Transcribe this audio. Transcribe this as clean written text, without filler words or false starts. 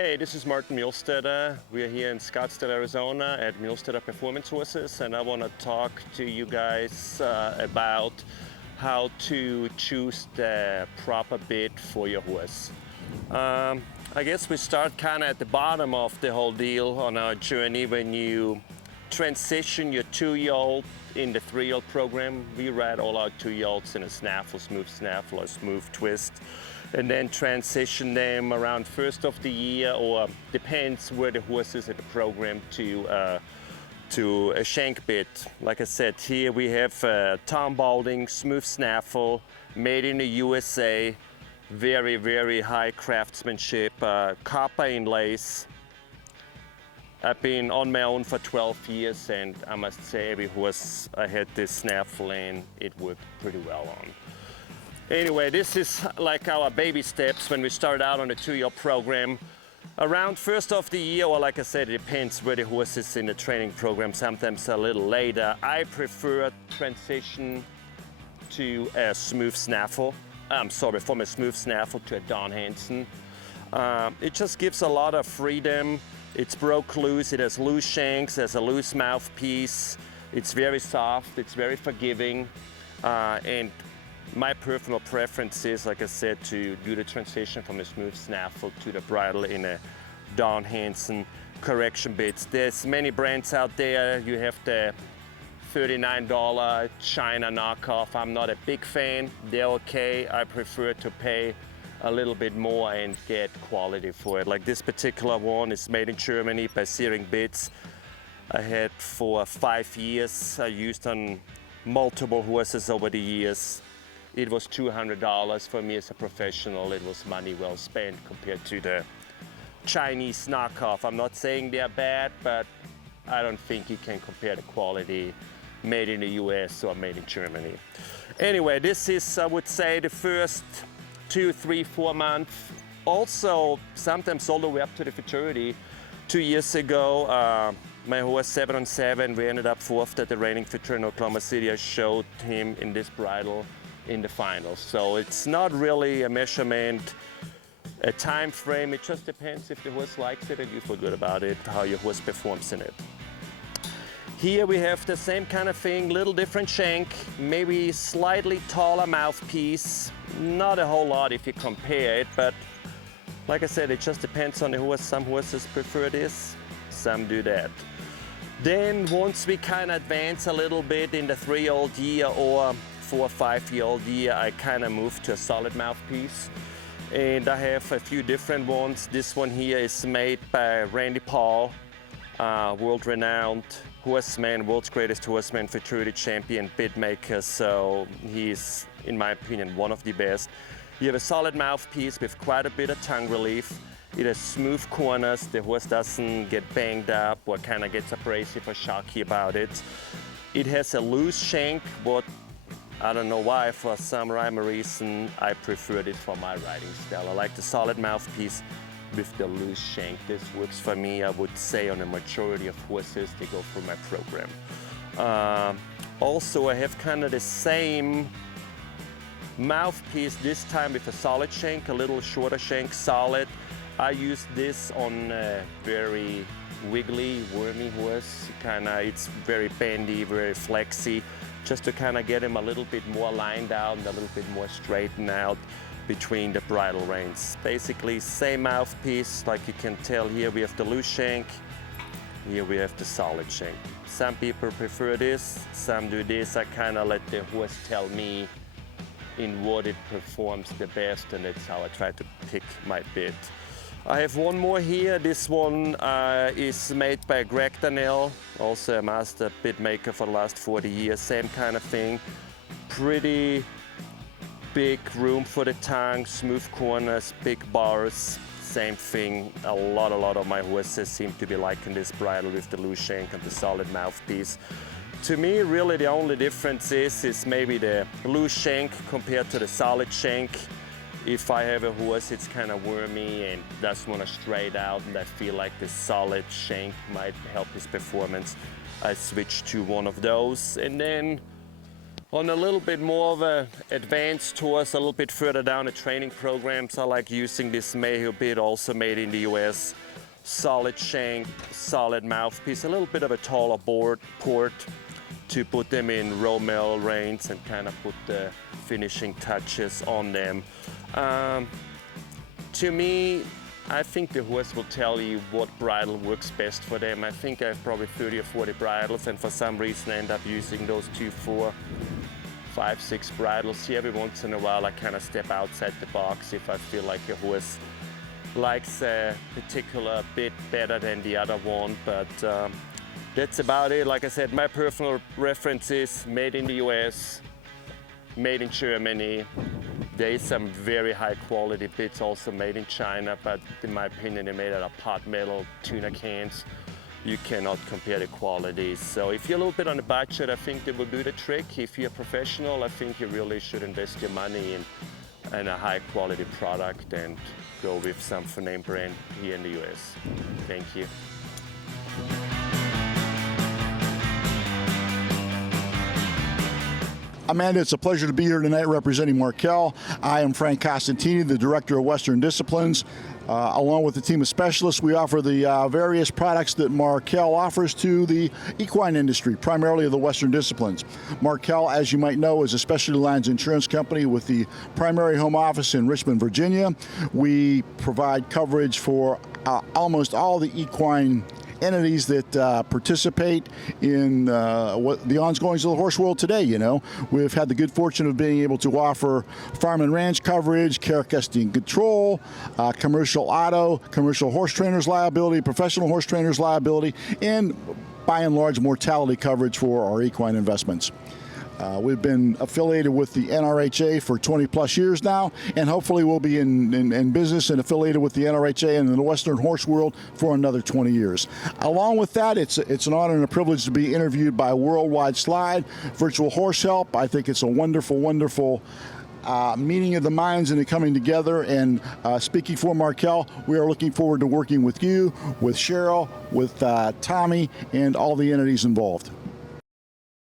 Hey, this is Martin Muehlstaetter. We're here in Scottsdale, Arizona at Muehlstaetter Performance Horses, and I want to talk to you guys about how to choose the proper bit for your horse. I guess we start kind of at the bottom of the whole deal on our journey when you transition your 2-year-old in the 3-year-old program. We ride all our 2-year-olds in a snaffle, smooth snaffle, or smooth twist, and then transition them around first of the year, or depends where the horse is in the program, to a shank bit. Like I said, here we have Tom Balding smooth snaffle, made in the USA, very, very high craftsmanship, copper inlays. I've been on my own for 12 years, and I must say every horse I had this snaffle in, it worked pretty well on. Anyway, this is like our baby steps when we start out on the 2-year program. Around first of the year, or like I said, it depends where the horse is in the training program, sometimes a little later. I prefer transition to a smooth snaffle. From a smooth snaffle to a Don Hansen. It just gives a lot of freedom. It's broke loose, it has loose shanks, it has a loose mouthpiece. It's very soft, it's very forgiving. And my personal preference is, like I said, to do the transition from a smooth snaffle to the bridle in a Don Hansen correction bits. There's many brands out there. You have the $39 China knockoff. I'm not a big fan. They're okay. I prefer to pay a little bit more and get quality for it. Like this particular one is made in Germany by Searing Bits. I had for 5 years. I used on multiple horses over the years. It was $200 for me as a professional. It was money well spent compared to the Chinese knockoff. I'm not saying they're bad, but I don't think you can compare the quality made in the US or made in Germany. Anyway, this is, I would say, the first 2, 3, 4 months. Also, sometimes all the way up to the futurity. 2 years ago, my horse 7 on 7, we ended up 4th at the reigning futurity in Oklahoma City. I showed him in this bridle in the finals. So it's not really a measurement, a time frame. It just depends if the horse likes it and you feel good about it, how your horse performs in it. Here we have the same kind of thing, little different shank, maybe slightly taller mouthpiece. Not a whole lot if you compare it, but like I said, it just depends on the horse. Some horses prefer this, some do that. Then once we kind of advance a little bit in the 3-year-old year or 4 or 5-year-old year, I kind of move to a solid mouthpiece. And I have a few different ones. This one here is made by Randy Paul, world-renowned horseman, world's greatest horseman, futurity champion, bit maker. So he's, in my opinion, one of the best. You have a solid mouthpiece with quite a bit of tongue relief. It has smooth corners. The horse doesn't get banged up or kind of gets abrasive or shocky about it. It has a loose shank, but I don't know why, for some rhyme or reason, I prefer it for my riding style. I like the solid mouthpiece with the loose shank. This works for me, I would say, on a majority of horses that go through my program. Also, I have kind of the same mouthpiece, this time with a solid shank, a little shorter shank, solid. I use this on a very wiggly, wormy horse. It's very bendy, very flexy, just to kind of get him a little bit more lined out and a little bit more straightened out between the bridle reins. Basically, same mouthpiece. Like you can tell here, we have the loose shank. Here we have the solid shank. Some people prefer this, some do this. I kind of let the horse tell me in what it performs the best, and that's how I try to pick my bit. I have one more here. This one is made by Greg Darnell, also a master bit maker for the last 40 years. Same kind of thing. Pretty big room for the tongue, smooth corners, big bars. Same thing. A lot of my horses seem to be liking this bridle with the loose shank and the solid mouthpiece. To me, really the only difference is maybe the loose shank compared to the solid shank. If I have a horse, it's kind of wormy and doesn't want to straight out, and I feel like the solid shank might help his performance, I switch to one of those. And then On a little bit more of an advanced tours, a little bit further down the training programs, I like using this Mayhew bit, also made in the US. Solid shank, solid mouthpiece, a little bit of a taller port to put them in row mill reins and kind of put the finishing touches on them. To me, I think the horse will tell you what bridle works best for them. I think I have probably 30 or 40 bridles, and for some reason I end up using those 2, 4, 5, 6 bridles. Here, every once in a while I kind of step outside the box if I feel like a horse likes a particular bit better than the other one, but that's about it. Like I said, my personal reference is made in the US, made in Germany. There is some very high quality bits also made in China, but in my opinion they're made out of pot metal tuna cans. You cannot compare the qualities. So if you're a little bit on a budget, I think they will do the trick. If you're a professional, I think you really should invest your money in a high quality product and go with some name brand here in the US. Thank you. Amanda, it's a pleasure to be here tonight representing Markel. I am Frank Costantini, the Director of Western Disciplines. Along with a team of specialists, we offer the various products that Markel offers to the equine industry, primarily of the Western Disciplines. Markel, as you might know, is a specialty lines insurance company with the primary home office in Richmond, Virginia. We provide coverage for almost all the equine entities that participate in the ongoings of the horse world today. You know, we've had the good fortune of being able to offer farm and ranch coverage, care, custody, and control, commercial auto, commercial horse trainers liability, professional horse trainers liability, and by and large mortality coverage for our equine investments. We've been affiliated with the NRHA for 20 plus years now, and hopefully we'll be in business and affiliated with the NRHA and in the Western horse world for another 20 years. Along with that, it's an honor and a privilege to be interviewed by Worldwide Slide, Virtual Horse Help. I think it's a wonderful, wonderful meeting of the minds and the coming together. And speaking for Markel, we are looking forward to working with you, with Cheryl, with Tommy, and all the entities involved.